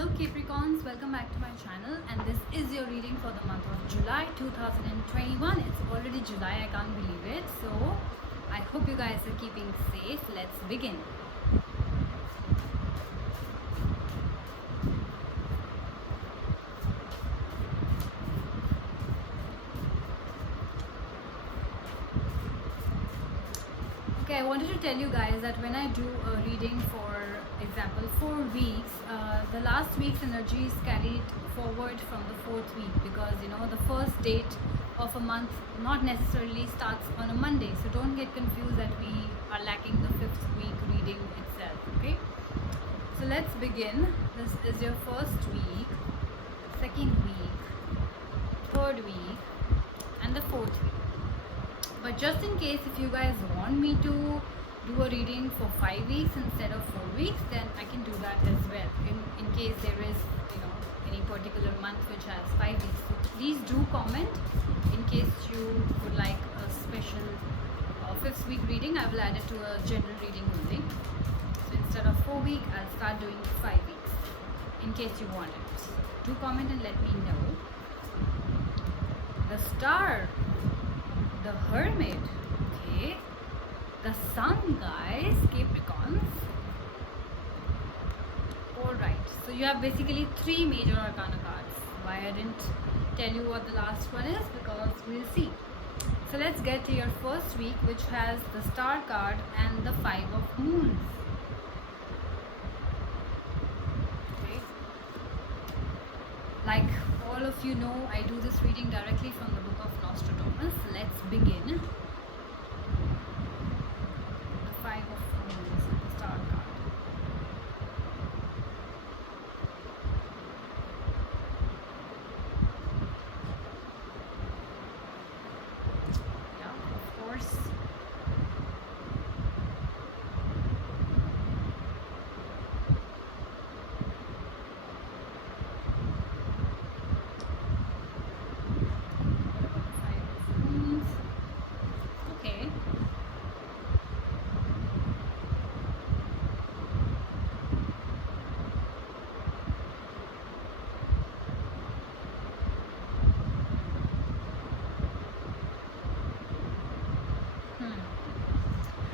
Hello Capricorns, welcome back to my channel, and this is your reading for the month of July 2021. It's already July, I can't believe it. So I hope you guys are keeping safe. Let's begin. Okay, I wanted to tell you guys that when I do a reading, for example 4 weeks, the last week's energy is carried forward from the 4th week, because the first date of a month not necessarily starts on a Monday, so don't get confused that we are lacking the 5th week reading itself. Okay, so let's begin. This is your first week, second week, third week, and the 4th week. But just in case if you guys want me to do a reading for 5 weeks instead of 4 weeks, then I can do that as well, in case there is any particular month which has 5 weeks. So please do comment in case you would like a special 5th week reading. I will add it to a general reading only. So instead of 4 weeks, I'll start doing 5 weeks in case you want it. So do comment and let me know. The star, the Hermit, okay, the Sun, guys, Capricorns. Alright, so you have basically 3 major arcana cards. Why I didn't tell you what the last one is, because we'll see. So let's get to your first week, which has the Star card and the 5 of Moons. Okay. Like all of you know, I do this reading directly from the book of Nostradamus. Let's begin. The 5 of Moons, the Star card. Yeah, of course. Okay.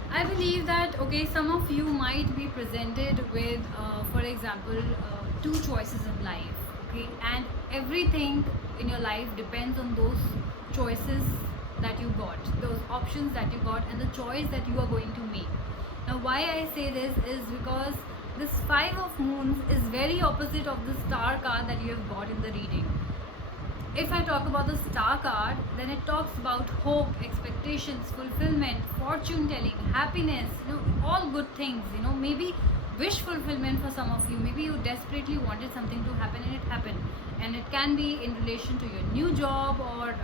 I believe that, okay, some of you might be presented with, for example, 2 choices in life, okay, and everything in your life depends on those choices that you got, those options that you got, and the choice that you are going to make. Now, why I say this is because this 5 of Moons is very opposite of the Star card that you have got in the reading. If I talk about the Star card, then it talks about hope, expectations, fulfillment, fortune telling, happiness, all good things, maybe wish fulfillment for some of you. Maybe you desperately wanted something to happen and it happened. And it can be in relation to your new job, or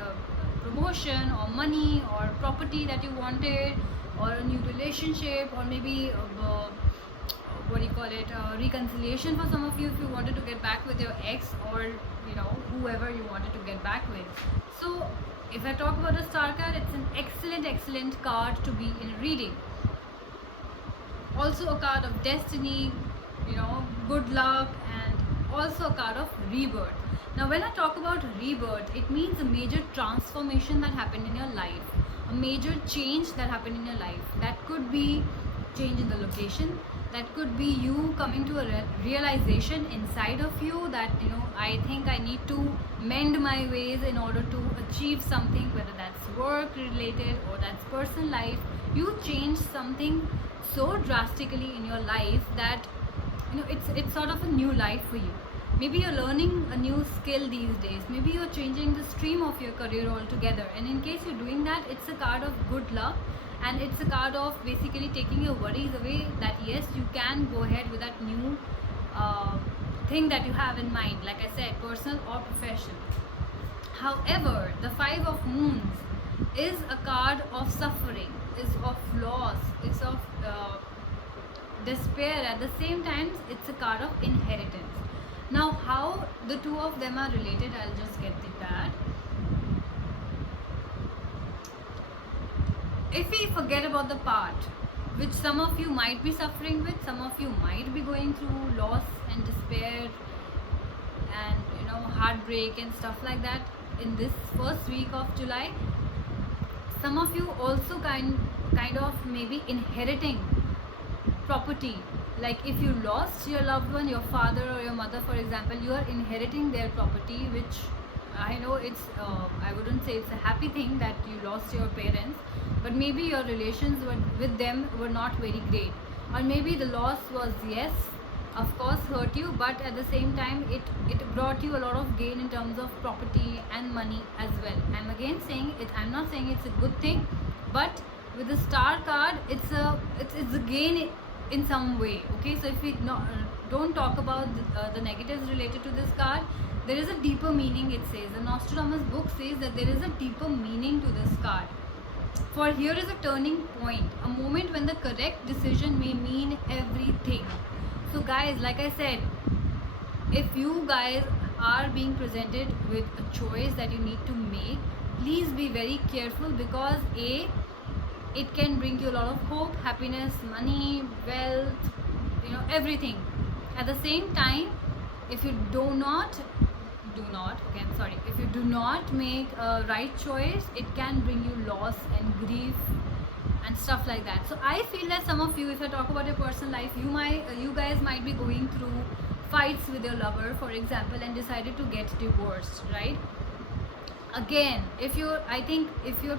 promotion, or money, or property that you wanted, or a new relationship, or maybe what do you call it, reconciliation for some of you if you wanted to get back with your ex, or whoever you wanted to get back with. So if I talk about the Star card, it's an excellent card to be in a reading. Also a card of destiny, good luck, and also a card of rebirth. Now when I talk about rebirth, it means a major transformation that happened in your life, a major change that happened in your life. That could be change in the location, that could be you coming to a realization inside of you that I think I need to mend my ways in order to achieve something, whether that's work related or that's personal life. You change something so drastically in your life that it's sort of a new life for you. Maybe you're learning a new skill these days, maybe you're changing the stream of your career altogether, and in case you're doing that, it's a card of good luck. And it's a card of basically taking your worries away, that yes, you can go ahead with that new thing that you have in mind, like I said, personal or professional. However, the 5 of Moons is a card of suffering, is of loss, is of despair. At the same time, it's a card of inheritance. Now, how the 2 of them are related, I'll just get to that. If we forget about the part which some of you might be suffering with, some of you might be going through loss and despair heartbreak and stuff like that in this first week of July. Some of you also kind of maybe inheriting property. Like if you lost your loved one, your father or your mother, for example, you are inheriting their property, which I know it's I wouldn't say it's a happy thing that you lost your parents, but maybe your relations with them were not very great, or maybe the loss was, yes, of course hurt you, but at the same time it brought you a lot of gain in terms of property and money as well. I'm again saying it, I'm not saying it's a good thing, but with the star card, it's a gain in some way. Okay, so if we don't talk about the negatives related to this card, there is a deeper meaning. It says, the Nostradamus book says that there is a deeper meaning to this card. For here is a turning point, a moment when the correct decision may mean everything. So guys, like I said, if you guys are being presented with a choice that you need to make, please be very careful, because it can bring you a lot of hope, happiness, money, wealth, everything. At the same time, if you do not make a right choice, it can bring you loss and grief and stuff like that. So I feel that some of you, if I talk about your personal life, you guys might be going through fights with your lover, for example, and decided to get divorced, right? Again, if you're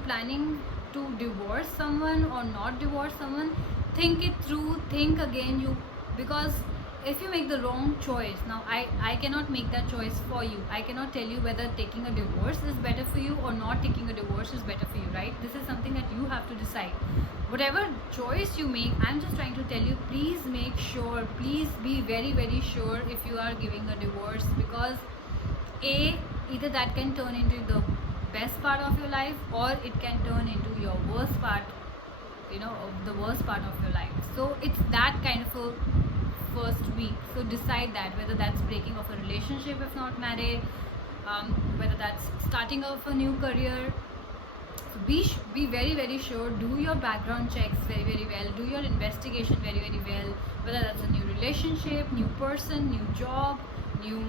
planning to divorce someone or not divorce someone, think it through, think again, because if you make the wrong choice, now I cannot make that choice for you. I cannot tell you whether taking a divorce is better for you or not taking a divorce is better for you, right? This is something that you have to decide. Whatever choice you make, I'm just trying to tell you, please make sure, please be very, very sure if you are giving a divorce, because either that can turn into the best part of your life, or it can turn into your worst part, the worst part of your life. So it's that kind of a first week. So decide that, whether that's breaking of a relationship if not married, whether that's starting off a new career. So be very, very sure. Do your background checks very, very well. Do your investigation very, very well. Whether that's a new relationship, new person, new job, new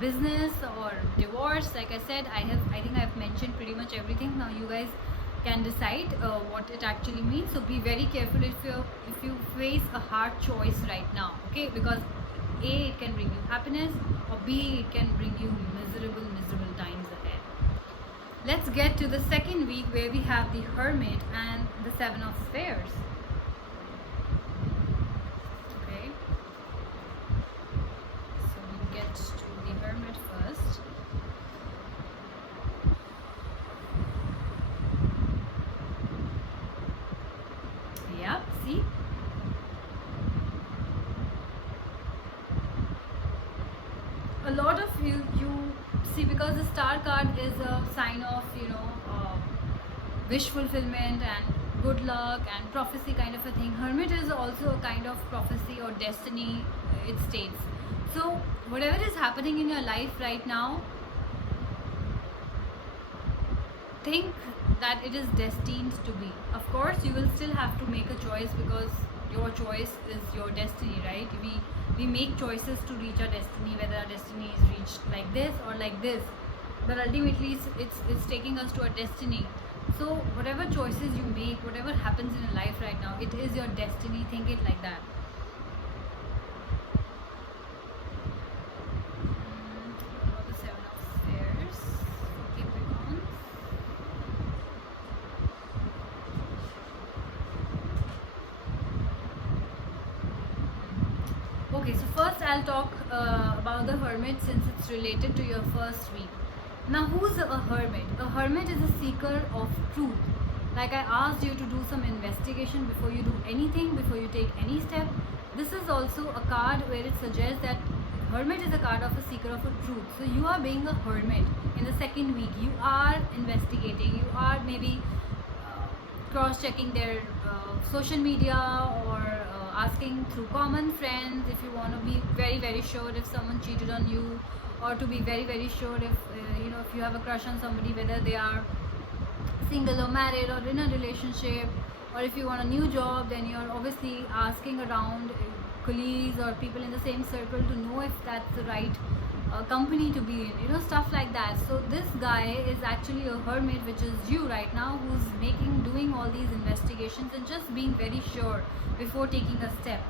business, or divorce. Like I said, I think I've mentioned pretty much everything. Now you guys can decide what it actually means. So be very careful if you face a hard choice right now, okay? Because A, it can bring you happiness, or B, it can bring you miserable times ahead. Let's get to the second week, where we have the Hermit and the Seven of Spheres. Okay, so we get to the Hermit first. Yeah, see? A lot of you see, because the star card is a sign of wish fulfillment and good luck and prophecy kind of a thing. Hermit is also a kind of prophecy or destiny, it states. So whatever is happening in your life right now, think that it is destined to be. Of course, you will still have to make a choice, because your choice is your destiny, right? We make choices to reach our destiny, whether our destiny is reached like this or like this, but ultimately it's taking us to our destiny. So whatever choices you make, whatever happens in your life right now, it is your destiny. Think it like that. The Seven of Spheres, Capricorn. Okay, so first I'll talk about the Hermit, since it's related to your first week. Now, who's a hermit? A hermit is a seeker of truth. Like I asked you to do some investigation before you do anything, before you take any step. This is also a card where it suggests that Hermit is a card of a seeker of a truth. So you are being a hermit in the second week. You are investigating. You are maybe cross-checking their social media, or asking through common friends if you want to be very, very sure if someone cheated on you, or to be very, very sure if if you have a crush on somebody, whether they are single or married or in a relationship. Or if you want a new job, then you're obviously asking around colleagues or people in the same circle to know if that's the right company to be in, you know, stuff like that. So this guy is actually a hermit, which is you right now, who's doing all these investigations and just being very sure before taking a step.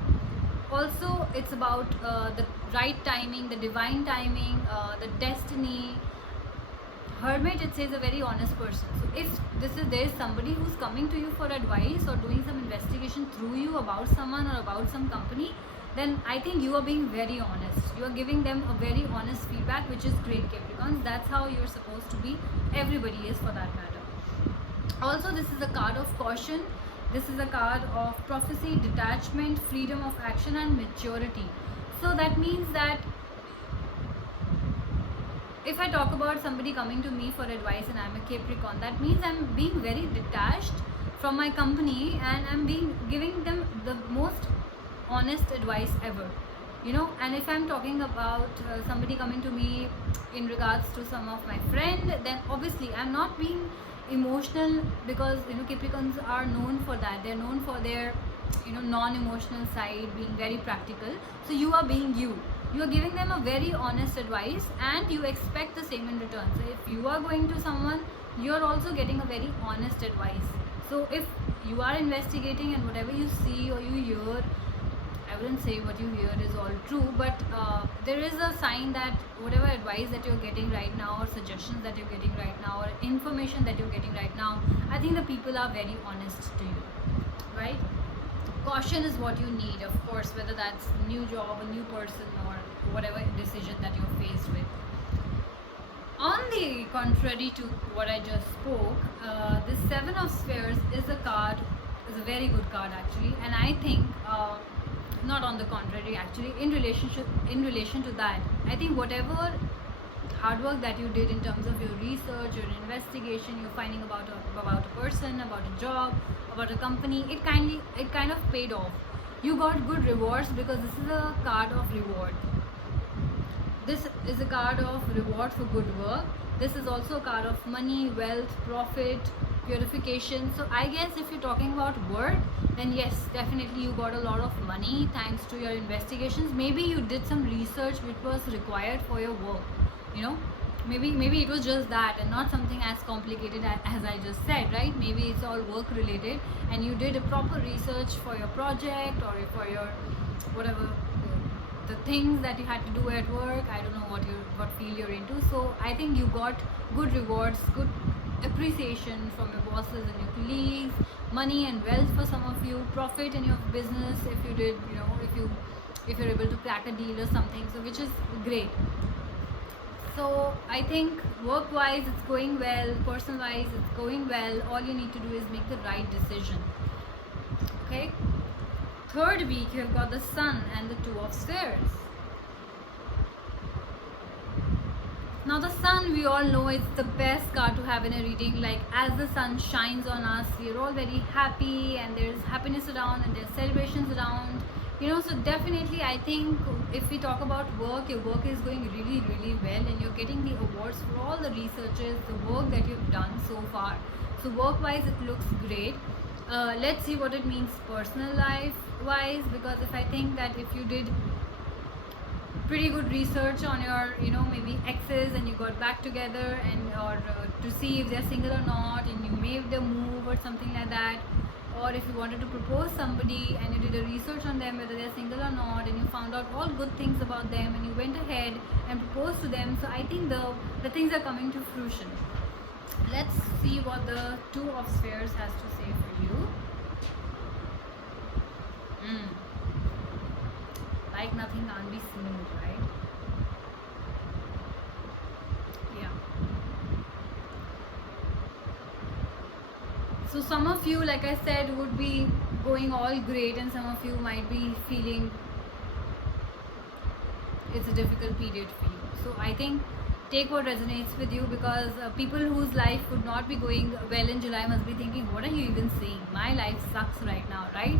Also, it's about the right timing, the divine timing, the destiny. Hermit, it says a very honest person. So if there is somebody who's coming to you for advice or doing some investigation through you about someone or about some company, then I think you are being very honest. You are giving them a very honest feedback, which is great, Capricorns. That's how you're supposed to be. Everybody is, for that matter. Also, this is a card of caution. This is a card of prophecy, detachment, freedom of action, and maturity. So that means that if I talk about somebody coming to me for advice and I'm a Capricorn, that means I'm being very detached from my company and I'm giving them the most honest advice ever, you know. And if I'm talking about somebody coming to me in regards to some of my friend, then obviously I'm not being emotional, because you know Capricorns are known for that. They're known for their, you know, non-emotional side, being very practical. So you are being you are giving them a very honest advice and you expect the same in return. So if you are going to someone, you are also getting a very honest advice. So if you are investigating and whatever you see or you hear, I wouldn't say what you hear is all true, but there is a sign that whatever advice that you're getting right now, or suggestions that you're getting right now, or information that you're getting right now, I think the people are very honest to you, right? Caution is what you need, of course, whether that's a new job, a new person, or whatever decision that you're faced with. On the contrary to what I just spoke, this Seven of Spheres is a very good card actually, and I think not on the contrary, actually in relation to that, I think whatever hard work that you did in terms of your research, your investigation, you're finding about a person, about a job, about a company, it kind of paid off. You got good rewards, because this is a card of reward. This is a card of reward for good work. This is also a card of money, wealth, profit, purification. So I guess if you're talking about work, then yes, definitely you got a lot of money thanks to your investigations. Maybe you did some research which was required for your work, you know. Maybe it was just that and not something as complicated as I just said, right? Maybe it's all work related and you did a proper research for your project or for your whatever, the things that you had to do at work. I don't know what field you're into. So I think you got good rewards, good appreciation from your bosses and your colleagues, money and wealth for some of you, profit in your business if you did, you know, if you're able to crack a deal or something, so which is great. So I think work wise it's going well, personal wise it's going well. All you need to do is make the right decision. Okay, third week you have got the Sun and the Two of Spheres. Now the Sun, we all know, it's the best card to have in a reading. Like as the sun shines on us, we're all very happy and there's happiness around and there's celebrations around, you know. So definitely I think if we talk about work, your work is going really well and you're getting the awards for all the researches, the work that you've done so far. So work wise it looks great. Let's see what it means personal life wise, because if I think that if you did pretty good research on your, you know, maybe exes and you got back together and or to see if they're single or not, and you made the move or something like that, or if you wanted to propose somebody and you did a research on them whether they're single or not, and you found out all good things about them and you went ahead and proposed to them. So I think the things are coming to fruition. Let's see what the Two of Spheres has to say for you. Like nothing can't be smooth, right? Yeah. So some of you, like I said, would be going all great, and some of you might be feeling it's a difficult period for you. So I think take what resonates with you, because people whose life would not be going well in July must be thinking, what are you even saying? My life sucks right now, right?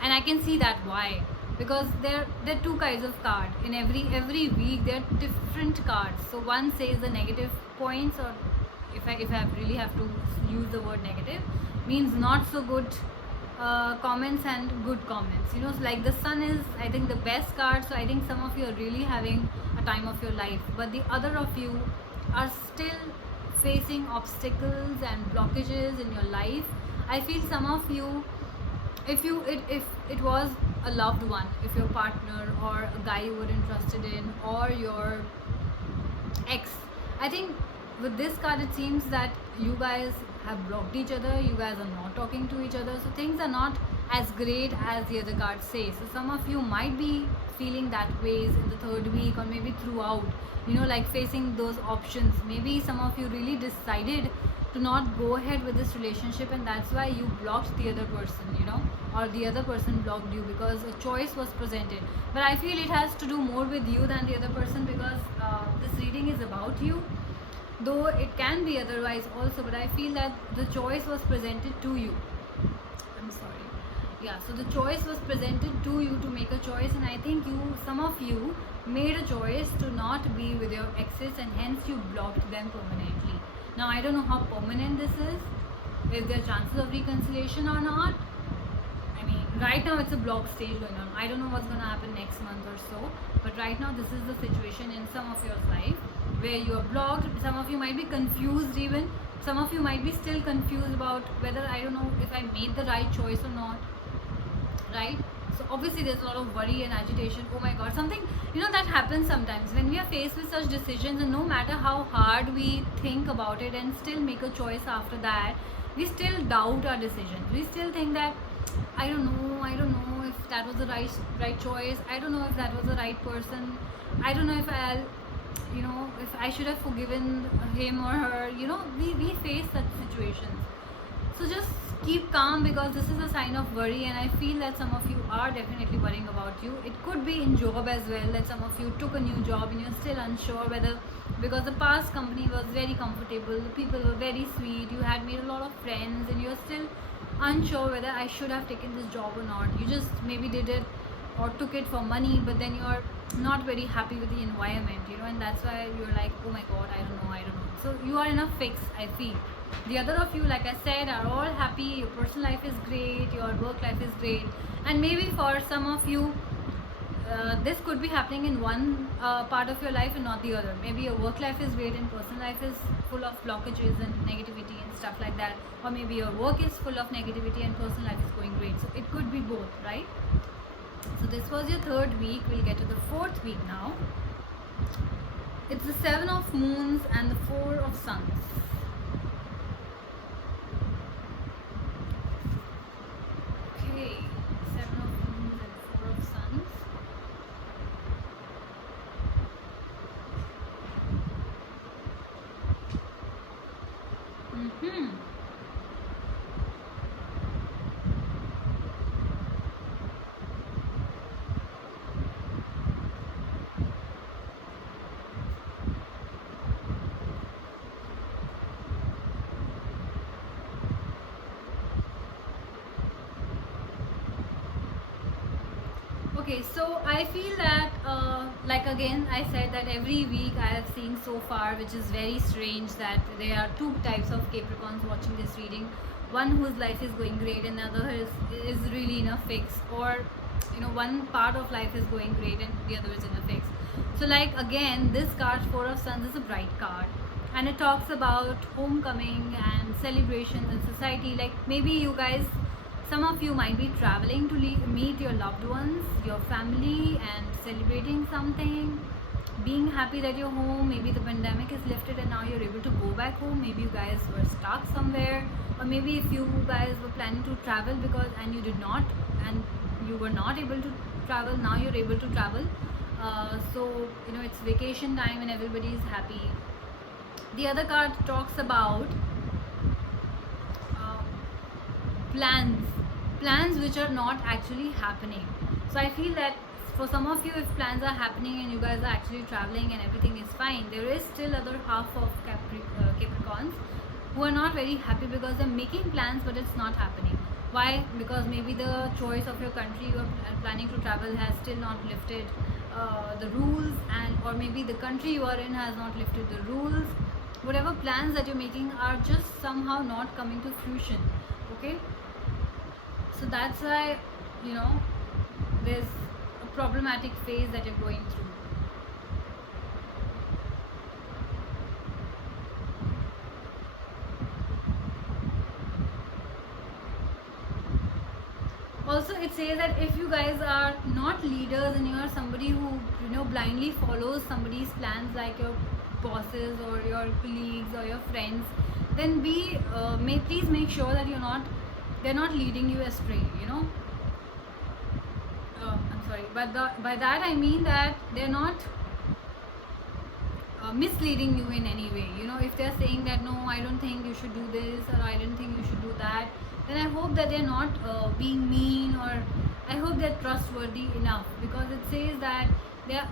And I can see that why. Because there are two kinds of cards in every week. There are different cards. So one says the negative points, or if I really have to use the word negative, means not so good comments and good comments. You know, like the sun is, I think, the best card. So I think some of you are really having a time of your life, but the other of you are still facing obstacles and blockages in your life. I feel some of you, if it was a loved one, if your partner or a guy you were interested in, or your ex, I think with this card it seems that you guys have blocked each other, you guys are not talking to each other, so things are not as great as the other card says. So some of you might be feeling that ways in the third week, or maybe throughout, you know, like facing those options. Maybe some of you really decided to not go ahead with this relationship, and that's why you blocked the other person, you know, or the other person blocked you because a choice was presented. But I feel it has to do more with you than the other person, because this reading is about you, though it can be otherwise also, but I feel that the choice was presented to you. I'm sorry. Yeah, so the choice was presented to you to make a choice, and I think some of you made a choice to not be with your exes, and hence you blocked them permanently. Now I don't know how permanent this is there chances of reconciliation or not. I mean, right now it's a block stage going on. I don't know what's gonna happen next month or so, but right now this is the situation in some of your life where you are blocked. Some of you might be confused even. Some of you might be still confused about whether, I don't know, if I made the right choice or not, right? So obviously there's a lot of worry and agitation. Oh my god, something, you know, that happens sometimes when we are faced with such decisions, and no matter how hard we think about it and still make a choice after that, we still doubt our decision. We still think that I don't know if that was the right choice. I don't know if that was the right person. I don't know if I'll, you know, if I should have forgiven him or her. You know, we face such situations. So just keep calm, because this is a sign of worry, and I feel that some of you are definitely worrying about you. It could be in job as well, that some of you took a new job and you're still unsure whether, because the past company was very comfortable, the people were very sweet, you had made a lot of friends, and you're still unsure whether I should have taken this job or not. You just maybe did it or took it for money, but then you're not very happy with the environment, you know, and that's why you're like, oh my god, I don't know. So you are in a fix, I feel. The other of you, like I said, are all happy. Your personal life is great, your work life is great, and maybe for some of you this could be happening in one part of your life and not the other. Maybe your work life is great and personal life is full of blockages and negativity and stuff like that, or maybe your work is full of negativity and personal life is going great. So it could be both, right? So this was your third week. We'll get to the fourth week now. It's the 7 of Moons and the 4 of Suns. Okay, 7 of Moons and 4 of Suns. Okay, so I feel that like again I said that every week I have seen so far, which is very strange, that there are two types of Capricorns watching this reading. One whose life is going great and the other is really in a fix, or you know, one part of life is going great and the other is in a fix. So like again, this card 4 of Suns is a bright card, and it talks about homecoming and celebrations in society. Like maybe you guys, some of you might be traveling to meet your loved ones, your family, and celebrating something, being happy that you're home. Maybe the pandemic is lifted and now you're able to go back home. Maybe you guys were stuck somewhere, or maybe if you guys were planning to travel and you did not, and you were not able to travel, now you're able to travel. So you know, it's vacation time and everybody is happy. The other card talks about plans which are not actually happening. So I feel that for some of you, if plans are happening and you guys are actually traveling and everything is fine, there is still other half of Capricorns who are not very happy because they're making plans but it's not happening. Why? Because maybe the choice of your country you are planning to travel has still not lifted the rules, and or maybe the country you are in has not lifted the rules. Whatever plans that you're making are just somehow not coming to fruition. Okay, So that's why, you know, there's a problematic phase that you're going through. Also, it says that if you guys are not leaders and you are somebody who, you know, blindly follows somebody's plans, like your bosses or your colleagues or your friends, then please make sure that they're not leading you astray, you know. I'm sorry, but by that I mean that they're not misleading you in any way. You know, if they're saying that no, I don't think you should do this, or I don't think you should do that, then I hope that they're not being mean, or I hope they're trustworthy enough, because it says that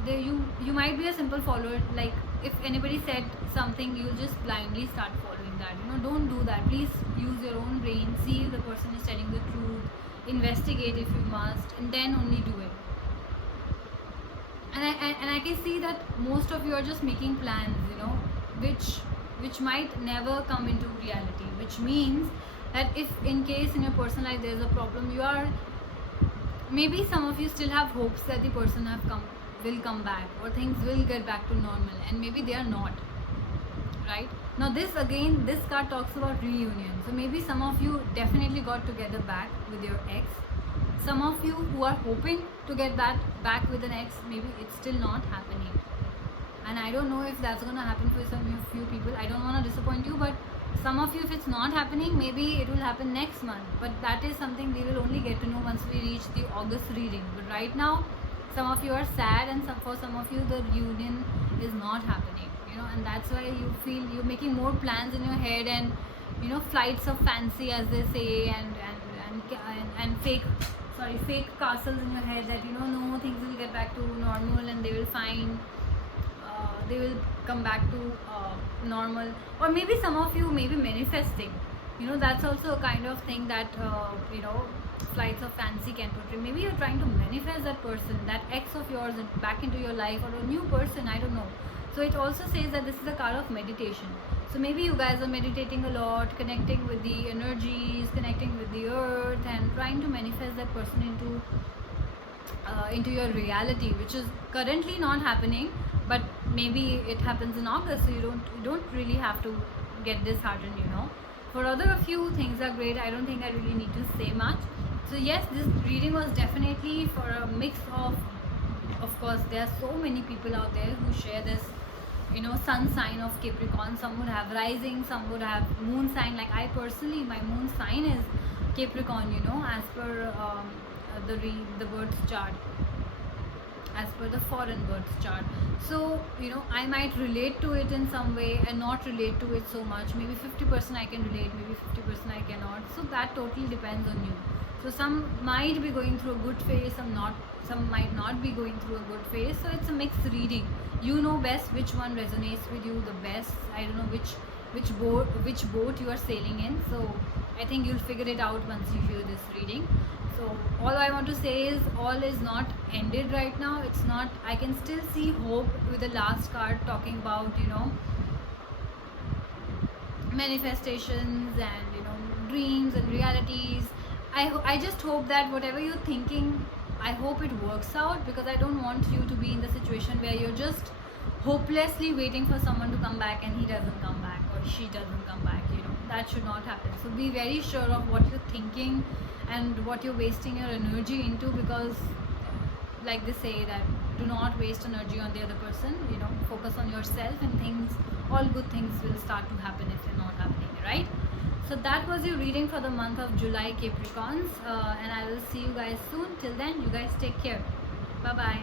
you might be a simple follower. Like if anybody said something, you'll just blindly start following that. You know, don't do that. Please use your own brain, see if the person is telling the truth, investigate if you must, and then only do it. And I can see that most of you are just making plans, you know, which might never come into reality, which means that if in case in your personal life there's a problem, maybe some of you still have hopes that the person will come back, or things will get back to normal, and maybe they are not, right? Now this card talks about reunion. So maybe some of you definitely got together back with your ex. Some of you who are hoping to get back with an ex, maybe it's still not happening, and I don't know if that's gonna happen for few people. I don't want to disappoint you, but some of you, if it's not happening, maybe it will happen next month, but that is something we will only get to know once we reach the August reading. But right now, some of you are sad, and for some of you the reunion is not happening, you know, and that's why you feel you're making more plans in your head, and you know, flights of fancy, as they say, and fake castles in your head, that you know, no, things will get back to normal and they will come back to normal. Or maybe some of you may be manifesting, you know, that's also a kind of thing that you know, flights of fancy can portray. Maybe you're trying to manifest that person, that ex of yours, back into your life, or a new person, I don't know. So it also says that this is a card of meditation. So maybe you guys are meditating a lot, connecting with the energies, connecting with the earth, and trying to manifest that person into your reality, which is currently not happening, but maybe it happens in August. So you don't really have to get disheartened, you know. For other a few things are great. I don't think I really need to say much. So yes, this reading was definitely for a mix of course, there are so many people out there who share this, you know, sun sign of Capricorn. Some would have rising, some would have moon sign. Like I personally, my moon sign is Capricorn, you know, as per the birth chart, as per the foreign birth chart. So you know, I might relate to it in some way and not relate to it so much. Maybe 50% I can relate, maybe 50% I cannot. So that totally depends on you. So some might be going through a good phase, some might not be going through a good phase. So it's a mixed reading. You know best which one resonates with you the best. I don't know which boat you are sailing in. So I think you'll figure it out once you hear this reading. So all I want to say is, all is not ended right now. It's not. I can still see hope with the last card talking about, you know, manifestations and, you know, dreams and realities. I just hope that whatever you're thinking, I hope it works out, because I don't want you to be in the situation where you're just hopelessly waiting for someone to come back and he doesn't come back or she doesn't come back. You know, that should not happen. So be very sure of what you're thinking and what you're wasting your energy into, because like they say that do not waste energy on the other person. You know, focus on yourself, and all good things will start to happen if they're not happening, right? So that was your reading for the month of July, Capricorns, and I will see you guys soon. Till then, you guys take care. Bye bye.